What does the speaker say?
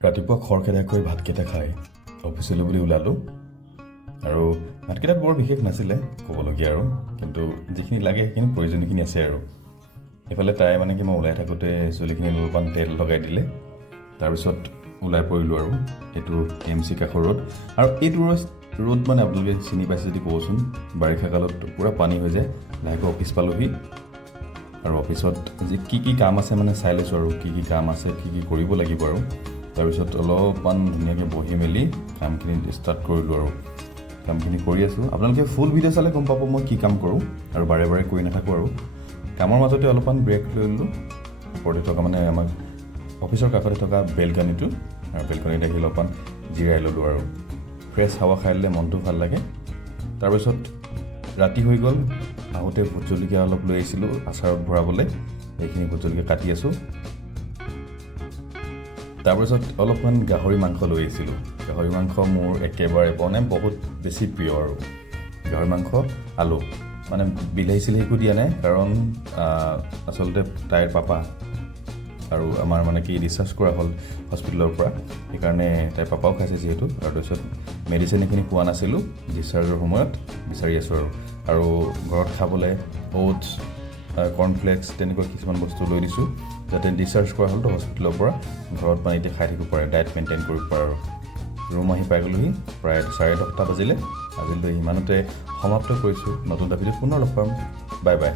ৰাতিপুৱা খৰখেদাকৈ ভাতকেইটা খাই অফিচলৈ বুলি ওলালোঁ আৰু ভাতকেইটাত বৰ বিশেষ নাছিলে ক'বলগীয়া আৰু কিন্তু যিখিনি লাগে সেইখিনি প্ৰয়োজনীয়খিনি আছে আৰু এইফালে তাই মানে কি মই ওলাই থাকোঁতে চুলিখিনি অলপমান তেল লগাই দিলে তাৰপিছত ওলাই পৰিলোঁ আৰু এইটো KMC কাষৰ ৰোড আৰু এইটো ৰোড মানে আপোনালোকে চিনি পাইছে যদি ক'বচোন বাৰিষা কালত পূৰা পানী হৈ যায় লাহেকৈ অফিচ পালোহি আৰু অফিচত যি কি কাম আছে মানে চাই লৈছোঁ আৰু কি কাম আছে কি কৰিব লাগিব আৰু তাৰপিছত অলপমান ধুনীয়াকৈ বহি মেলি কামখিনি ষ্টাৰ্ট কৰিলোঁ আৰু কামখিনি কৰি আছোঁ আপোনালোকে ফুল ভিডিঅ' চালে গম পাব মই কি কাম কৰোঁ আৰু বাৰে বাৰে কৰি নাথাকোঁ আৰু কামৰ মাজতে অলপমান ব্ৰেক লৈ ল'লোঁ ওপৰতে থকা মানে আমাক অফিচৰ কাষতে থকা বেলকানিটো আৰু বেলকানিত আহি অলপমান জিৰাই ল'লোঁ আৰু ফ্ৰেছ হাৱা খাই ল'লে মনটো ভাল লাগে তাৰপিছত ৰাতি হৈ গ'ল আহোঁতে ভোট জলকীয়া অলপ লৈ আহিছিলোঁ আচাৰত ভৰাবলৈ সেইখিনি ভোট জলকীয়া কাটি আছোঁ তাৰপিছত অলপমান গাহৰি মাংস লৈ আহিছিলোঁ গাহৰি মাংস মোৰ একেবাৰে মানে বহুত বেছি প্ৰিয় আৰু গাহৰি মাংস আলু মানে বিলাহী চিলাহী একো দিয়া নাই কাৰণ আচলতে তাইৰ পাপা আৰু আমাৰ মানে কি ডিছচাৰ্জ কৰা হ'ল হস্পিটেলৰ পৰা সেইকাৰণে তাইৰ পাপাও খাইছে যিহেতু আৰু তাৰপিছত মেডিচিন এইখিনি পোৱা নাছিলোঁ ডিছচাৰ্জৰ সময়ত বিচাৰি আছোঁ আৰু ঘৰত খাবলৈ অ'টছ কৰ্ণফ্লেক্স তেনেকুৱা কিছুমান বস্তু লৈ দিছোঁ যাতে ডিছচাৰ্জ কৰা হ'লতো হস্পিটেলৰ পৰা ঘৰত মানে এতিয়া খাই থাকিব পাৰে ডায়েট মেইনটেইন কৰিব পাৰে আৰু ৰুম আহি পাই গ'লোহি প্ৰায় 10:30 বাজিলে আজিলৈ ইমানতে সমাপ্ত কৰিছোঁ নতুন এটা ভিডিঅ'ত পুনৰ লগ পাম বাই বাই